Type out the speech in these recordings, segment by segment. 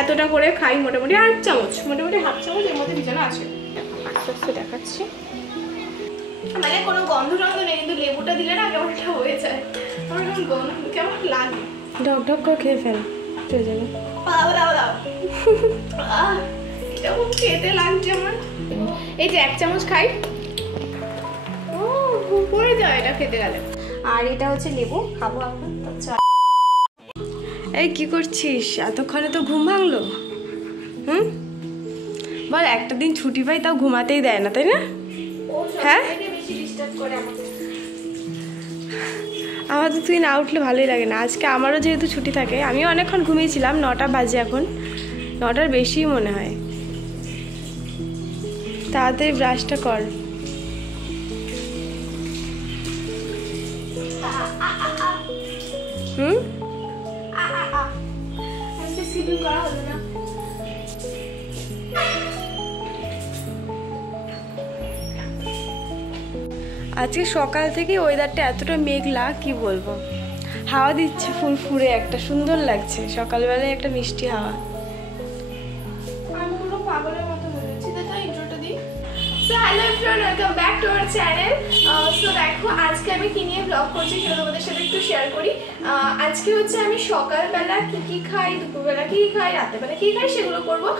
এতটা করে খাই মোটামুটি 8 চামচ, মোটামুটি হাফ চামচ এর মধ্যে ভিজানো আছে। আস্তে আস্তে দেখাচ্ছি, মানে কোনো গন্ধ টন্ধ নেই, কিন্তু লেবুটা দিলে না কেমন একটা হয়ে যায়, আমার গন্ধ কেমন লাগে। ঢক ঢক করে খেয়ে ফেল, চলে যাবে। কেমন খেতে লাগছে আমার। এই যে 1 চামচ খাই, ও পড়ে যায় এটা খেতে গেলে। আর এটা হচ্ছে লেবু, খাবো এখন। আচ্ছা এই কি করছিস? এতক্ষণে তো ঘুম ভাঙলো। বল, একটা দিন ছুটি পাই তাও ঘুমাতেই দেয় না, তাই না? হ্যাঁ, আমার তো তুই না উঠলে ভালোই লাগে না। আজকে আমারও যেহেতু ছুটি থাকে, আমিও অনেকক্ষণ ঘুমিয়েছিলাম, 9টা বাজে এখন, 9টার বেশি মনে হয়। তাড়াতাড়ি ব্রাশটা কর। আজকে সকাল থেকে ওয়েদারটা এতটা মেঘলা, কি বলবো। হাওয়া দিচ্ছে ফুরফুরে, একটা সুন্দর লাগছে সকালবেলায়, একটা মিষ্টি হাওয়া। আমি পুরো পাগলের মতো হয়ে যাচ্ছি। দাদা ইন্ট্রোটা দিই। So hello everyone, welcome back to our channel. So দেখো আজকে আমি কি নিয়ে ব্লগ করছি সেটা তোমাদের সাথে একটু শেয়ার করি। আজকে হচ্ছে আমি সকালবেলা কি খাই, দুপুরবেলা কি খাই, রাত্রেবেলা কি খাই সেগুলো করবো।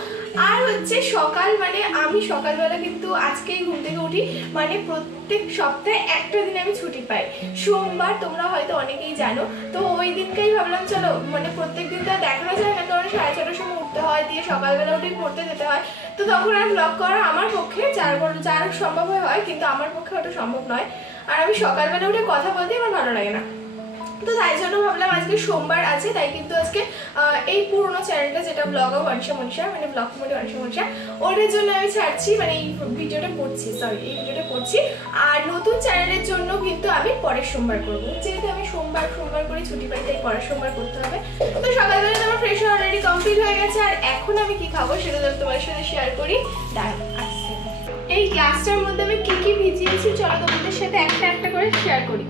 আর হচ্ছে সকাল মানে আমি সকালবেলা কিন্তু আজকেই ঘুম থেকে উঠি, মানে প্রত্যেক সপ্তাহে একটা দিন আমি ছুটি পাই, সোমবার। তোমরা হয়তো অনেকেই জানো। তো ওই দিনকেই ভাবলাম চলো, মানে প্রত্যেক দিন তো দেখানো যায় না, কারণ 6:30টার সময় উঠতে হয়, দিয়ে সকালবেলা উঠেই পড়তে যেতে হয়। তো তখন আর ব্লগ করা আমার পক্ষে যার সম্ভব হয়, কিন্তু আমার পক্ষে ওটা সম্ভব নয়। আর আমি সকালবেলা উঠে কথা বলতে আমার ভালো লাগে না। তো তাই জন্য ভাবলাম আজকে সোমবার আছে, তাই কিন্তু আজকে এই পুরোনো চ্যানেলটা যেটা ব্লগ অফ অনিশা মনীষা, মানে ব্লগ কমেডি অনিশা মনীষা, ওটার জন্য আমি ছাড়ছি, মানে এই ভিডিওটা করছি। আর নতুন চ্যানেলের জন্য কিন্তু আমি পরের সোমবার করবো, যেহেতু আমি সোমবার করে ছুটি পাই, তাই পরের সোমবার করতে হবে। তো সকালবেলা তো আমার ফ্রেশ অলরেডি কমপ্লিট হয়ে গেছে, আর এখন আমি কি খাবো সেটা তোমাদের সাথে শেয়ার করি। এই গ্লাসটার মধ্যে আমি কি কি ভিজিয়েছি চলো তোমাদের সাথে একটা একটা করে শেয়ার করি।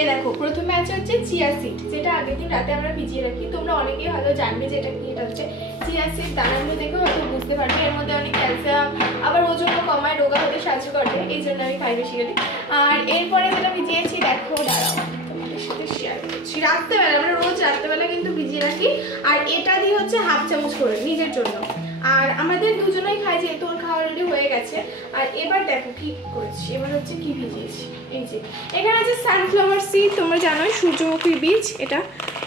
এ দেখো, প্রথমে আছে হচ্ছে চিয়া সিড, যেটা আগের দিন রাতে আমরা ভিজিয়ে রাখি। তোমরা অনেকেই হয়তো জানবে যে এটা কি। এটা হচ্ছে চিয়া সিড, দানাগুলো দেখে হয়তো বুঝতে পারবে। এর মধ্যে অনেক ক্যালসিয়াম, আবার ওজনও কমায়, রোগা হতে সাহায্য করে, এই জন্য আমি খাই বেসিক্যালি। আর এরপরে যেটা ভিজিয়েছি দেখো, দাঁড়াও তোমাদের সাথে শেয়ার করছি। রাত্রেবেলা, আমরা রোজ রাত্রেবেলা কিন্তু ভিজিয়ে রাখি। আর এটা দিয়ে হচ্ছে হাফ চামচ করে নিজের জন্য, আর আমাদের দুজনেই খাই, যেহেতু ওর খাওয়া অলরেডি হয়ে গেছে। আর এবার দেখো কি করেছি, এবার হচ্ছে কি ভিজিয়েছি। এই যে এখানে আছে সানফ্লাওয়ার সিড, তোমরা জানোই সূর্যমুখী বীজ এটা।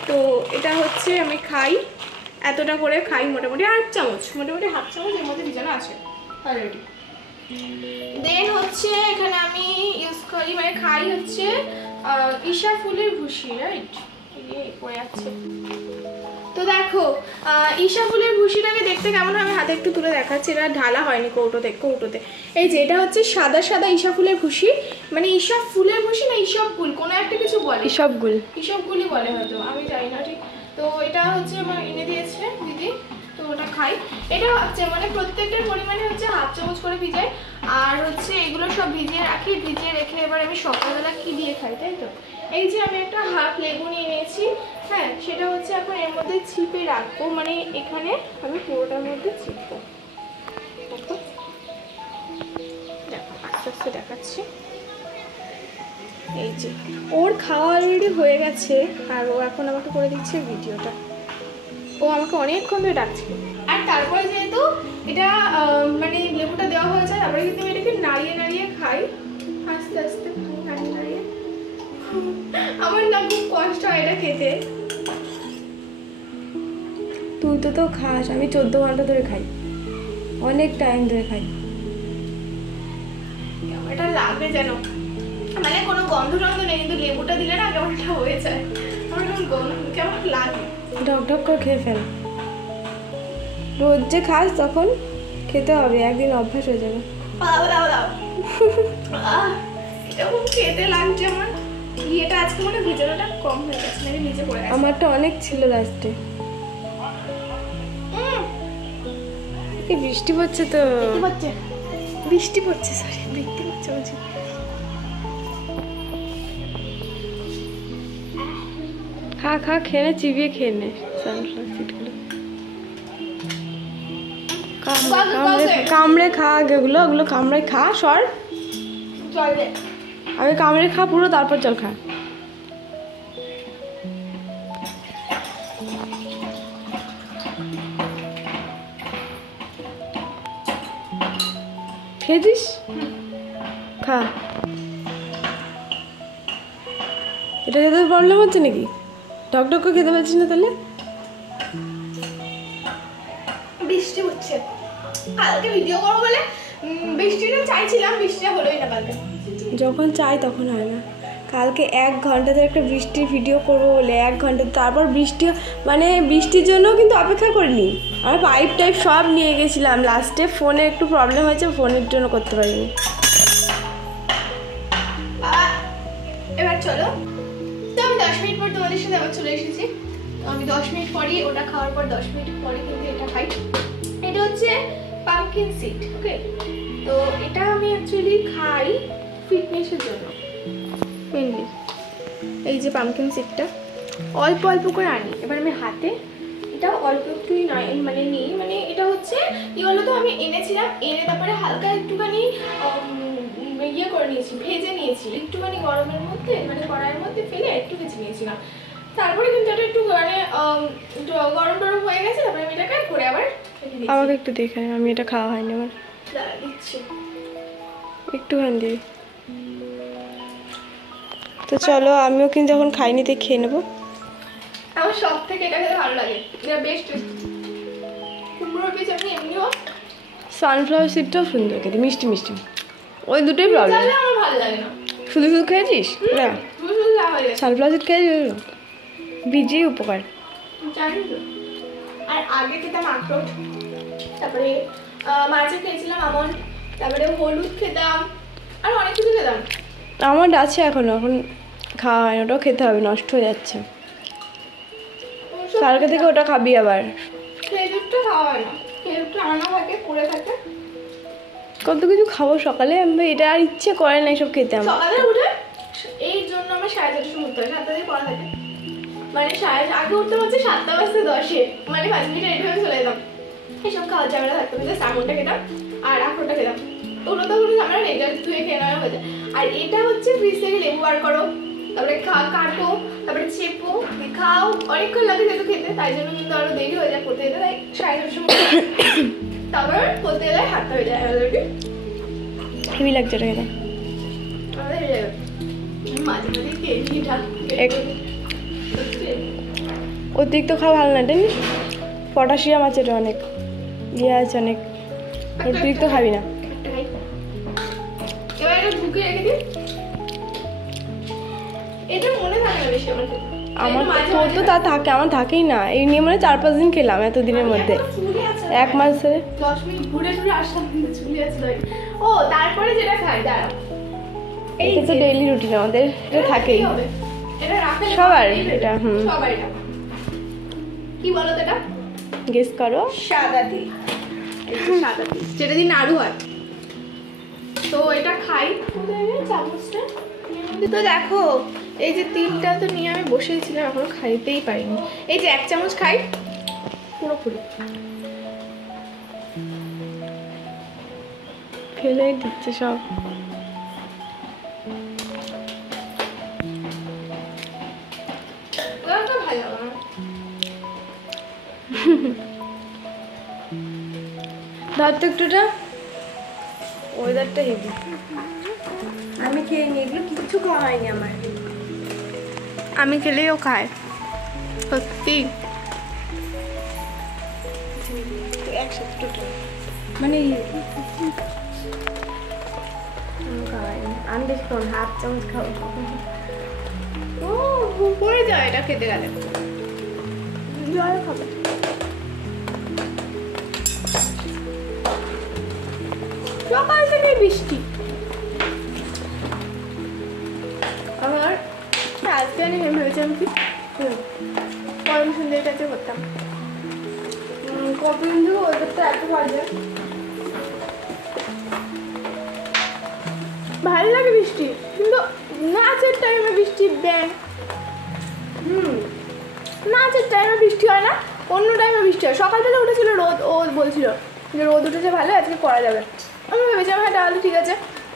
তো এটা হচ্ছে আমি খাই, এতটা করে খাই, মোটামুটি 8 চামচ, মোটামুটি হাফ চামচ এর মধ্যে ভিজানো আছে অলরেডি। দেন হচ্ছে এখানে আমি ইউজ করি, মানে খাই হচ্ছে ঈশা ফুলের ভুসি, রাইট? পড়ে যাচ্ছে। তো দেখো ঈশা ফুলের ভুসিটাকে দেখতে কেমন হয়, আমি হাতে একটু তুলে দেখাচ্ছি। এটা ঢালা হয়নি কৌটোতে। এই যে এটা হচ্ছে সাদা সাদা ঈশা ফুলের ভুসি, মানে ঈশা ফুলের ভুসি না ঈসবগুল, কোনো একটা কিছু বলে, ঈসবগুলই বলে হয়তো, আমি জানি না ঠিক। তো এটা হচ্ছে আমার এনে দিয়েছে দিদি, তো ওটা খাই। এটা হচ্ছে মানে প্রত্যেকটার পরিমাণে হচ্ছে হাফ চামচ করে ভিজাই। আর হচ্ছে এগুলো সব ভিজিয়ে রেখে এবার আমি সকালবেলা কি দিয়ে খাই, তাই তো। এই যে আমি একটা হাফ লেবু নিয়ে নিয়েছি, হ্যাঁ, সেটা হচ্ছে এখন এর মধ্যে চিপে রাখবো, মানে এখানে আমি পুরোটার মধ্যে চিপবো। দেখো আস্তে আস্তে দেখাচ্ছি। এই যে ওর খাওয়া অলরেডি হয়ে গেছে, আর ও এখন আমাকে করে দিচ্ছে ভিডিওটা। ও আমাকে অনেকক্ষণ ধরে ডাকছে। আর তারপরে যেহেতু এটা মানে লেবুটা দেওয়া হয়ে যায়, তারপরে কিন্তু আমি এটাকে নাড়িয়ে খাই আস্তে আস্তে, নাড়িয়ে। আমার না খুব কষ্ট হয় এটা খেতে। তুই তো খাস, আমি 14 ঘন্টা ধরে খাই, অনেক টাইম ধরে খাই। এটা লাগবে যেন, মানে কোনো গন্ধ টন্ধ নেই, কিন্তু লেবুটা দিলে না কেমন একটা হয়ে যায়, আমার কেমন লাগে। ঢক করে খেয়ে ফেল, রোজ যে খাস তখন খেতে হবে, একদিন অভ্যাস হয়ে যাবে। খেতে লাগছে আমার। এটা আজকে মানে ভিজানোটা কম হয়ে গেছে, নাকি নিচে পড়ে গেছে। আমারটা অনেক ছিল লাস্টে। বৃষ্টি পড়ছে তো, বৃষ্টি পড়ছে বলছি। খা খেয়ে নে, চিবিয়ে খেয়ে নে সানফ্লাওয়ার সিডগুলো। কামড়ে খা এগুলো, ওগুলো কামড়ে খা, সর আগে কামড়ে খা পুরো, তারপর জল খা। খেয়েছিস? খা। এটা খেতে প্রবলেম হচ্ছে নাকি? টক টক করে খেতে পারছিস না তাহলে? বৃষ্টি হচ্ছে, কালকে ভিডিও করবো বলে বৃষ্টিটা চাইছিলাম, বৃষ্টিটা হলোই না কালকে। যখন চাই তখন হয় না। কালকে 1 ঘন্টাতে একটা বৃষ্টির ভিডিও করবো বলে 1 ঘন্টা, তারপর বৃষ্টি মানে বৃষ্টির জন্য কিন্তু অপেক্ষা করিনি, আমি পাইপ টাইপ সব নিয়ে গেছিলাম। লাস্টে ফোনে একটু প্রবলেম হয়েছে, ফোনের জন্য করতে পারিনি। এবার চলো, তো আমি 10 মিনিট পর তোমাদের সাথে আবার চলে এসেছি। তো আমি 10 মিনিট পরই ওটা খাওয়ার পর 10 মিনিট পরে কিন্তু এটা খাই। এটা হচ্ছে পাম্পকিন সিড, ওকে। তো এটা আমি অ্যাকচুয়ালি খাই ফিটনেসের জন্য মেনলি। এই যে পাম্পকিন সিডটা অল্প অল্প করে আনি, এবার আমি হাতে এটা অল্প একটুই মানে নিই, মানে এটা হচ্ছে কি বলতো, আমি এনেছিলাম, এনে তারপরে হালকা একটুখানি ইয়ে করে নিয়েছি, ভেজে নিয়েছি একটুখানি গরমের মধ্যে, মানে কড়াইয়ের মধ্যে ফেলে একটু ভেজে নিয়েছিলাম। তারপরে কিন্তু এটা একটু মানে গরম টরম হয়ে গেছে, তারপরে আমি এটাকে করে আবার আমাকে একটু দেখে, আমি এটা খাওয়া হয়নি আমার। দিচ্ছি একটুখানি দিই। তো চলো, আমিও কিন্তু যখন খাইনি তাই খেয়ে নেবো। আমার সব থেকে এটা খেতে ভালো লাগে, এটা বেস্ট কুমড়োর বীজ। আপনি এমনিও সানফ্লাওয়ার সিডটাও সুন্দর খেতে, মিষ্টি মিষ্টি, ওই দুটোই প্রবলেম। আমার ভালো লাগে না। শুধু শুধু খেয়েছিস না? সানফ্লাওয়ার সিড খেয়েছিস, বীজেই উপকার। জানি তো। আর আগে খেতাম আখরোট, তারপরে মাঝে খেয়েছিলাম আমন্ড, তারপরে হলুদ খেতাম, আর অনেক কিছু খেতাম। আমন্ড আছে এখনো, এখন খাওয়া হয় না, ওটাও খেতে হবে, নষ্ট হয়ে যাচ্ছে। কালকে থেকে ওটা খাবি আবার। খেজুরটা খাওয়া হয় না, খেজুরটা আনা থাকে, পড়ে থাকে। কত কিছু খাবো সকালে, আমি এটা আর ইচ্ছে করে না এসব খেতে। আমার সকালে উঠে এই জন্য আমার 7:30 সময় উঠতে হয়, 7টা থেকে পড়া থাকে, মানে আগে উঠতে হচ্ছে 7:10, মানে 5 মিনিট রেডি হয়ে চলে যেতাম। এসব খাওয়ার ঝামেলা থাকতো না, আমন্ডটা খেতাম আর আখরোটটা খেতাম, ওগুলো তো কোনো ঝামেলা নেই, জাস্ট ধুয়ে খেয়ে নেওয়া হয়ে যায়। আর এটা হচ্ছে ফ্রিজ থেকে লেবু বার করো, তারপরে কাটো, তারপরে চেপো, খাও, অনেকক্ষণ লাগে যেহেতু খেতে, তাই জন্য কিন্তু আরো দেরি হয়ে যায় করতে যেতে, তাই 7:30 সময় তারপর করতে গেলে 7টা হয়ে যায়। হেভি লাগছে এটা খেতে। মাঝে মাঝে তেলটা অতিরিক্ত খাওয়া ভালো না, জানিস? পটাশিয়াম আছে এটা অনেক, ইয়ে আছে অনেক, অতিরিক্ত খাবি না। এবার এটা ঢুকে রেখে দিই, এটা মনে থাকে না বেশি আমার। তোর তো তা থাকে, আমার থাকেই না। এই নিয়ে মানে 4-5 দিন খেলাম এতদিনের মধ্যে, 1 মাস ধরে। 10 মিনিট ঘুরে ঘুরে আসলাম, কিন্তু চুলি আছে। ও তারপরে যেটা খাই, দাঁড়াও, এটা তো ডেইলি রুটিন আমাদের, এটা থাকেই এটা রাখে সবার, এটা সবাই এটা কি বলো তো, এটা গেস করো। সাদা তিল, সাদা তিল যেটা দিয়ে নাড়ু হয়। তো এটা খাই, চামচটা। তো দেখো, এই যে তিলটা তো নিয়ে আমি বসেছিলাম, এখনো খাইতেই পারিনি। এই যে 1 চামচ খাই পুরোপুরি, ফেলেই দিচ্ছে সব। ধর তো একটুটা, ওয়েদারটা হেভি। আমি খেয়ে নিই, এগুলো কিচ্ছু খাওয়া হয়নি আমার। আমি খেলেও খায় সত্যি, একসাথে টোটাল মানে আমি বেশি খাবো, 1/2 চামচ খাবো। ও পড়ে যায় এটা খেতে গেলে, জল খাবে। সকাল থেকে বৃষ্টি, আমার আজকে আমি ভেবেছিলাম কি পরম সুন্দরের কাছে করতাম, কতদিন থেকে ওয়েদারটা এত বাজে। ভালো লাগে বৃষ্টি, কিন্তু নাচের টাইমে বৃষ্টি ব্যাং, নাচের টাইমে বৃষ্টি হয় না, অন্য টাইমে বৃষ্টি হয়। সকালবেলা উঠেছিল রোদ, ও বলছিল যে রোদ উঠেছে ভালো, আজকে করা যাবে। আমি ভেবেছিলাম হ্যাঁ তাহলে ঠিক আছে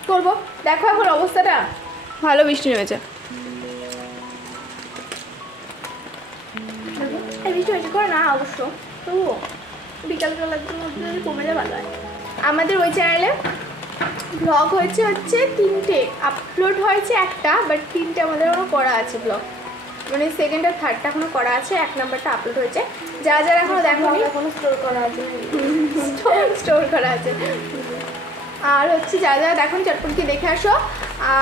করবো। দেখো এখন অবস্থাটা, ভালো বৃষ্টি নেমেছে। এই বৃষ্টি হয়েছে করে না অবশ্য, তবুও বিকালবেলা একদম যদি কমে যায় ভালো হয়। আমাদের ওই চ্যানেলে ব্লগ হচ্ছে 3টে, আপলোড হয়েছে একটা, বাট 3টে আমাদের এখনো করা আছে ব্লগ, মানে সেকেন্ড আর থার্ডটা এখনো করা আছে, 1 নাম্বারটা আপলোড হয়েছে। যারা যারা এখনো দেখোনি এখনো স্টোর করা আছে, স্টোর করা আছে। আর হচ্ছে যারা যারা দেখুন চটপট গিয়ে দেখে আসো।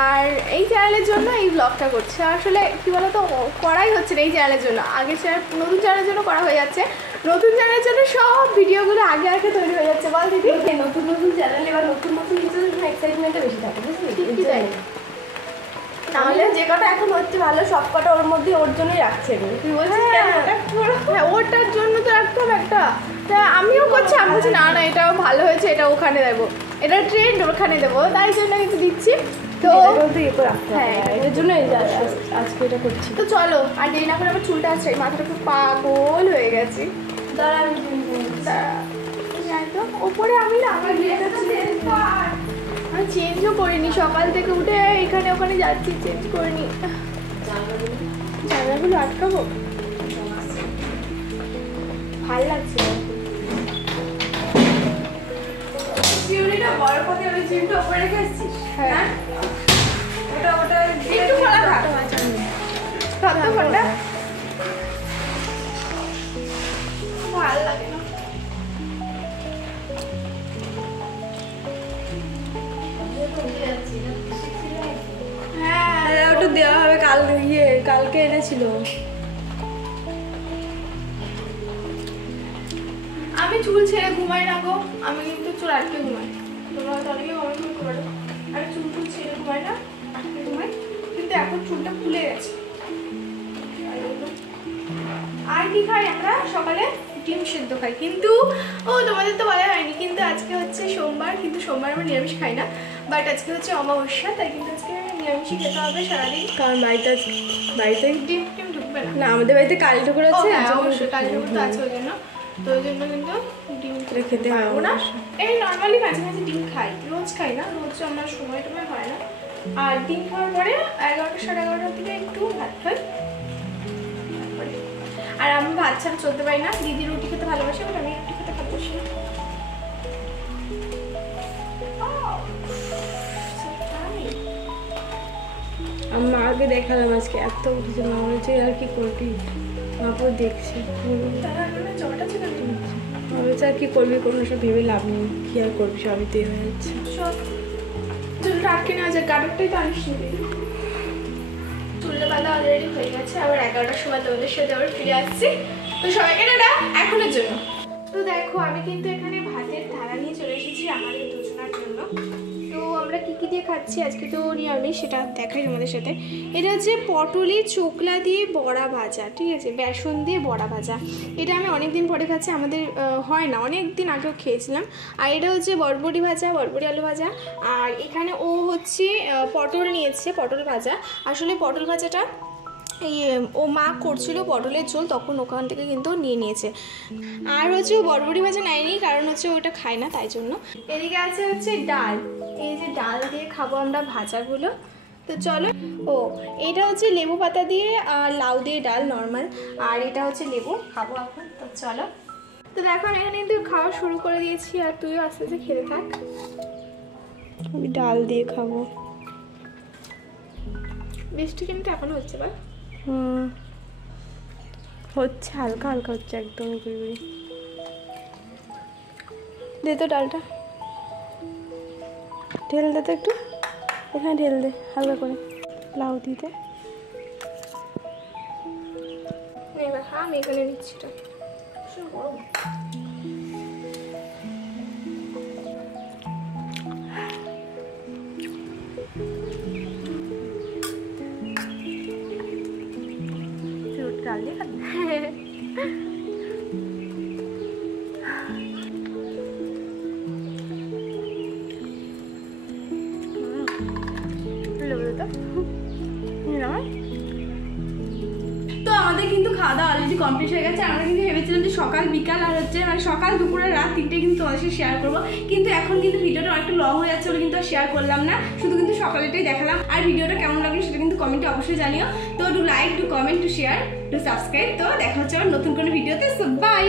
আর এই চ্যানেলের জন্য এই ব্লগটা করছে, আসলে কী বলো তো করাই হচ্ছে না এই চ্যানেলের জন্য, আগে নতুন চ্যানেলের জন্য করা হয়ে যাচ্ছে, নতুন চ্যানেলের জন্য সব ভিডিওগুলো আগে আগে তৈরি হয়ে যাচ্ছে। বল দিদি, নতুন নতুন চ্যানেলে বা নতুন নতুন কিছু এক্সাইটমেন্টটা বেশি থাকে, বুঝলি? ঠিক তাই। তাহলে যে কটা এখন হচ্ছে ভালো, সব কটা ওর মধ্যে ওর জন্যই রাখছে। তুই বলছিস কেন? হ্যাঁ ওটার জন্য তো রাখতে হবে একটা। তা আমিও করছি, আমি বলছি না না এটাও ভালো হয়েছে, এটা ওখানে দেবো, এটা ট্রেন্ড ওখানে দেবো, তাই জন্য কিন্তু দিচ্ছি। তো হ্যাঁ এটার জন্য আজকে এটা করছি। তো চলো আর দেরি না করে আমার চুলটা আছে, মাথাটা খুব পাগল হয়ে গেছে। দাঁড়া আমি জানি তো ওপরে আমি না আমার আমি চেঞ্জও করিনি, সকাল থেকে উঠে এখানে ওখানে যাচ্ছি, চেঞ্জ করিনি। জায়গাগুলো আটকাবো, ভাল লাগছে চিউড়িটা বড় পথে ওই চিউড়িটা উপরে রেখে এসেছিস? হ্যাঁ ওটা ওটা একটু খোলা থাক, সব তো খোলা ভাল লাগে না। হ্যাঁ ওটা দেওয়া হবে কালকে এনেছিল। আমি চুল ছেড়ে ঘুমাই না গো, আমি কিন্তু চুল আটকে ঘুমাই, তোমরা হয়তো অনেকে কমেন্ট করতে পারো। আমি চুল ছেড়ে ঘুমাই না, আটকে ঘুমাই, কিন্তু এখন চুলটা খুলে গেছে। আর কি খাই আমরা সকালে? ডিম সেদ্ধ খাই, কিন্তু ও তোমাদের তো বলা হয়নি, কিন্তু আজকে হচ্ছে সোমবার, কিন্তু সোমবার আমরা নিরামিষ খাই না, বাট আজকে হচ্ছে অমাবস্যা, তাই কিন্তু আজকে নিরামিষই খেতে হবে সারাদিন। কারণ বাড়িতে ডিম টিম ঢুকবে না। না, আমাদের বাড়িতে কালী ঠাকুর আছে, অবশ্যই কালী ঠাকুর তো আছে, ওই জন্য কিন্তু ডিম খেতে হয় না। এই নর্মালি মাঝে মাঝে ডিম খাই, রোজ খাই না, রোজ আমার সময় হয় না। আর ডিম খাওয়ার পরে 11টা সাড়ে 11টার দিকে একটু ভাত খাই। আর আমি ভাত ছাড়া চলতে পারি না, দিদি রুটি খেতে ভালোবাসে, বাট আমি রুটি খেতে ভালোবাসি না। আমি মাকে দেখালাম আজকে, এত উঠেছে, মা বলছে আর কি করবি, মাকেও দেখছি। জলটা ছিল বলছে আর কি করবি, কোনো সব ভেবে লাভ নেই, কি আর করবি, সবই তো হয়ে যাচ্ছে। চুলটা আটকে নেওয়া যায়, গাডরটাই তো আনিস নি। চুলটা বাঁধা অলরেডি হয়ে গেছে, আবার 11টার সময় তোমাদের সাথে আবার ফিরে আসছি। তো সবাইকে টাটা এখনের জন্য। তো দেখো আমি কিন্তু এখানে ভাতের থালা নিয়ে চলে এসেছি আমাদের দুজনের জন্য। তো আমরা কী কী দিয়ে খাচ্ছি আজকে, তো নিরামিষ, সেটা দেখাই তোমাদের সাথে। এটা হচ্ছে পটলের চোকলা দিয়ে বড়া ভাজা, ঠিক আছে, বেসন দিয়ে বড়া ভাজা। এটা আমি অনেক দিন পরে খাচ্ছি, আমাদের হয় না, অনেক দিন আগেও খেয়েছিলাম। আর এটা হচ্ছে বরবটি ভাজা, বরবটি আলু ভাজা। আর এখানে ও হচ্ছে পটল নিয়েছে, পটল ভাজা। আসলে পটল ভাজাটা ও মা করছিল পটলের ঝোল, তখন ওখান থেকে কিন্তু নিয়ে নিয়েছে। আর হচ্ছে ও বরবটি ভাজা নেয়নি, কারণ হচ্ছে ওটা খায় না, তাই জন্য। এদিকে আছে হচ্ছে ডাল, এই যে ডাল দিয়ে খাবো আমরা ভাজাগুলো। তো চলো, এটা হচ্ছে লেবু পাতা দিয়ে আর লাউ দিয়ে ডাল নর্মাল, আর এটা হচ্ছে লেবু খাবো এখন। তো চলো, তো দেখো আমি এখানে কিন্তু খাওয়া শুরু করে দিয়েছি, আর তুইও আস্তে আস্তে খেতে থাক। আমি ডাল দিয়ে খাবো। বৃষ্টি কিন্তু এখন হচ্ছে, বা হচ্ছে হালকা হালকা হচ্ছে, একদম গুড়ি দে তো ডালটা, ঢেল দে তো একটু, এখানে ঢেল দে হালকা করে, লাউ দিতে। এবার আমি এখানে নিচ্ছি এটা গরম। ডাল দিয়ে খাবি? তো আমাদের কিন্তু খাওয়া দাওয়া অলরেডি কমপ্লিট হয়ে গেছে। আমরা কিন্তু ভেবেছিলাম যে সকাল বিকাল আর হচ্ছে মানে সকাল দুপুর আর রাত 3টে কিন্তু তোমাদের সাথে শেয়ার করবো, কিন্তু এখন কিন্তু ভিডিওটা অনেকটা লং হয়ে যাচ্ছে বলে কিন্তু আর শেয়ার করলাম না, শুধু কিন্তু সকালেটাই দেখালাম। আর ভিডিওটা কেমন লাগলো সেটা কিন্তু কমেন্টে অবশ্যই জানিও। তো do like, do comment, to share, to subscribe. তো দেখা হচ্ছে আবার নতুন কোনো ভিডিওতে। So by.